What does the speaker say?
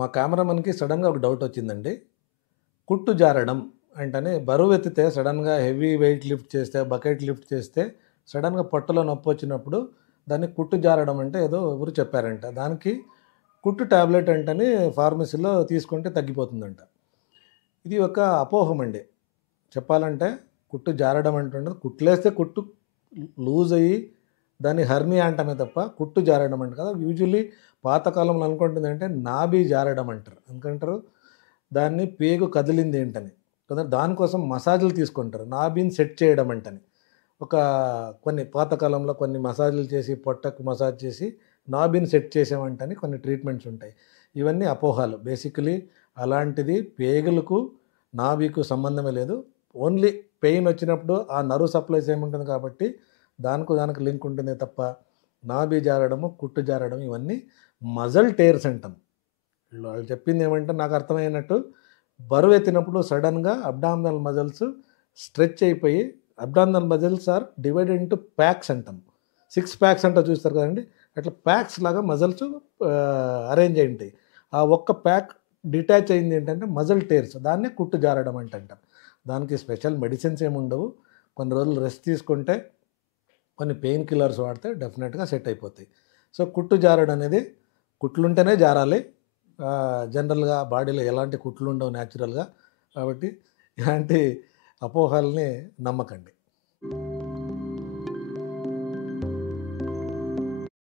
మా కెమెరామెన్‌కి సడెన్‌గా ఒక డౌట్ వచ్చిందండి. కుట్టు జారడం అంటేనే బరువెత్తితే సడెన్‌గా హెవీ వెయిట్ లిఫ్ట్ చేస్తే, బకెట్ లిఫ్ట్ చేస్తే సడెన్‌గా పొట్టలో నొప్పొచ్చినప్పుడు దాన్ని కుట్టు జారడం అంటే ఏదో ఎవరో చెప్పారంట. దానికి కుట్టు టాబ్లెట్ అంటని ఫార్మసీలో తీసుకుంటే తగ్గిపోతుందంట. ఇది ఒక అపోహమండి. చెప్పాలంటే కుట్టు జారడం అంటుండదు. కుట్లేస్తే కుట్టు లూజ్ అయ్యి దాన్ని హెర్నియా అంటామే తప్ప కుట్టు జారడం అంట కదా! యూజువల్లీ పాతకాలంలో అనుకుంటుందంటే నాభి జారడం అంటారు. ఎందుకంటారు దాన్ని పేగు కదిలిందేంటని. కదా! దానికోసం మసాజులు తీసుకుంటారు. నాభిని సెట్ చేయడం అంటని. ఒక కొన్ని పాతకాలంలో కొన్ని మసాజులు చేసి పొట్టకు మసాజ్ చేసి నాభిని సెట్ చేసామంటని కొన్ని ట్రీట్మెంట్స్ ఉంటాయి. ఇవన్నీ అపోహలు. బేసికలీ అలాంటిది పేగులకు, నాభికు సంబంధమే లేదు. ఓన్లీ పెయిన్ వచ్చినప్పుడు ఆ నర్వ్ సప్లైస్ ఏముంటుంది కాబట్టి దానికి లింక్ ఉంటుందే తప్ప నాభి జారడము, కుట్టు జారడం ఇవన్నీ మజిల్ టేర్స్ అంటాం. వాళ్ళు చెప్పింది ఏమంటే నాకు అర్థమైనట్టు బరువెత్తినప్పుడు సడెన్‌గా అబ్డామినల్ మజిల్స్ స్ట్రెచ్ అయిపోయి abdominal muscles are divided into packs అంటాం. 6 ప్యాక్స్ అంటా చూస్తారు కదండీ! అట్లా ప్యాక్స్ లాగా మజిల్స్ అరేంజ్ అయి ఉంటాయి. ఆ ఒక్క ప్యాక్ డిటాచ్ అయింది ఏంటంటే మజిల్ టేర్స్. దాన్నే కుట్టు జారడం అంటాం. దానికి స్పెషల్ మెడిసిన్స్ ఏమి ఉండవు. కొన్ని రోజులు రెస్ట్ తీసుకుంటే, కొన్ని పెయిన్ కిల్లర్స్ వాడితే డెఫినెట్‌గా సెట్ అయిపోతాయి. సో, కుట్టు జారడం అనేది కుట్లుంటేనే జారాలి. జనరల్‌గా బాడీలో ఎలాంటి కుట్లుండవు న్యాచురల్‌గా. కాబట్టి ఇలాంటి అపోహల్ని నమ్మకండి.